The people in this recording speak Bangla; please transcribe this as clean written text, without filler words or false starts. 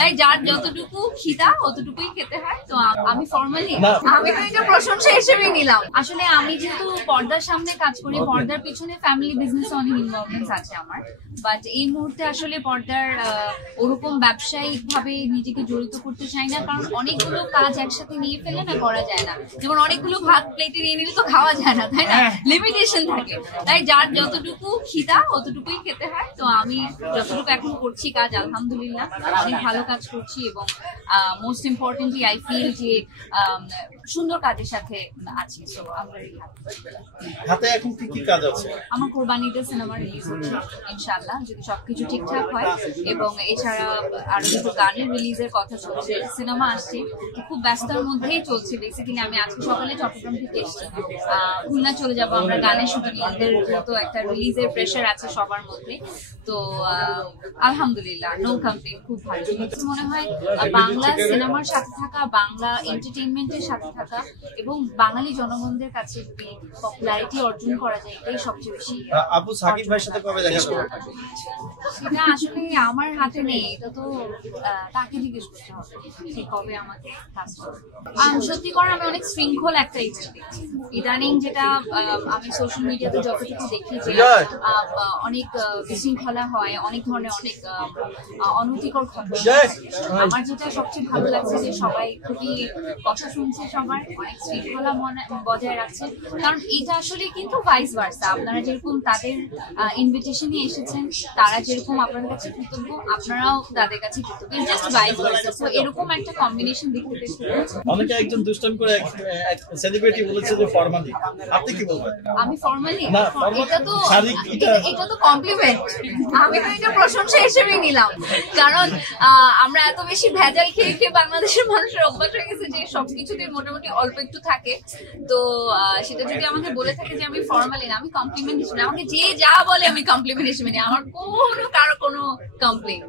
তাই যার যতটুকু খিদা অতটুকুই খেতে হয়। তো আমি ফর্মালি আমি তো এটা প্রশংসা হিসেবেই নিলাম। আসলে আমি যেহেতু পর্দার সামনে কাজ করি, পর্দার পিছনে ফ্যামিলি বিজনেস অনেক ইনভলভমেন্টস আছে আমার, বাট এই মুহূর্তে আসলে পর্দার ওরকম ব্যবসায়িক ভাবে নিজেকে জড়িত করতে চাই না, কারণ অনেকগুলো কাজ একসাথে নিয়ে ফেলে না করা যায় না। যেমন অনেকগুলো ভাত প্লেটে নিয়ে নিলে তো খাওয়া যায় না, তাই না, লিমিটেশন থাকে। তাই যার যতটুকু খিদা অতটুকুই খেতে হয়। তো আমি যতটুকু এখন করছি কাজ, আলহামদুলিল্লাহ অনেক ভালো কাজ করছি, এবং মোস্ট ইম্পর্টেন্টলি আই ফিল যে সুন্দর কাজের সাথে আছি। সো হাতে এখন কি কি কাজ আছে? আমার কোরবানিতে সিনেমা রিলিজ হচ্ছে ইনশাআল্লাহ, যদি সবকিছু ঠিকঠাক হয়, এবং এছাড়া আরো দুটো গানের রিলিজের কথা চলছে, সিনেমা আসছে, খুব ব্যস্ততার মধ্যেই চলছে। বেসিক্যালি আমি আজকে সকালে চট্টগ্রাম থেকে এসেছি, খুলনা চলে যাবো আমরা গানের শুটিং, ঈদের তো একটা রিলিজের প্রেশার আছে সবার মধ্যে। তো আলহামদুলিল্লাহ নো কমপ্লেন, খুব ভালো। মনে হয় বাংলা সিনেমার সাথে থাকা, বাংলা এন্টারটেইনমেন্টের সাথে থাকা, এবং বাঙালি জনগণদের কাছে যদি পপুলারিটি অর্জন করা যায়, এটাই সবচেয়ে বেশি। আপু সাকিব ভাইয়ের সাথে কবে দেখা করবে? সেটা আসলে আমার হাতে নেই, এটা তো তাকে জিজ্ঞেস করতে হবে সে কবে আমাকে কাজ করবে। সত্যি করে আমি অনেক শৃঙ্খল একটা ইভেন্ট দেখছি ইদানিং, যেটা আমি সোশ্যাল মিডিয়াতে যতটুকু দেখি যে অনেক বিশৃঙ্খলা হয়, অনেক ধরনের অনেক অনৈতিকর ঘটনা। আমার যেটা সবচেয়ে ভালো লাগছে যে সবাই খুবই কথা শুনছে, সবার অনেক শৃঙ্খলা বজায় রাখছে, কারণ এটা আসলে কিন্তু ভাইস ভার্সা। আপনারা যেরকম তাদের ইনভিটেশনে এসেছেন, তারা যেরকম আপনাদের কাছে কৃতজ্ঞ, আপনারাও তাদের কাছে কৃতজ্ঞ, জাস্ট ভাইস ভার্সা। সো এরকম একটা কম্বিনেশন দেখতে বেশ ভালো লাগছে। অনেকে একজন দুষ্টামি করে সেলিব্রিটি বলেছে যে ফর্মালি, আপনি কি বলবেন? আমি ফর্মালি, এটা তো কমপ্লিমেন্ট, আমি তো এটা প্রশংসা হিসেবেই নিলাম, কারণ আমরা এত বেশি ভেজাল খেয়ে খেয়ে বাংলাদেশের মানুষের অভ্যাস হয়ে গেছে যে সবকিছুতে মোটামুটি অল্প একটু থাকে। তো সেটা যদি আমাকে বলে থাকে যে আমি ফর্মালি না, আমি কমপ্লিমেন্ট হিসেবে, আমাকে যে যা বলে আমি কমপ্লিমেন্ট হিসেবে নিই, আমার কারো কোনো কমপ্লেন।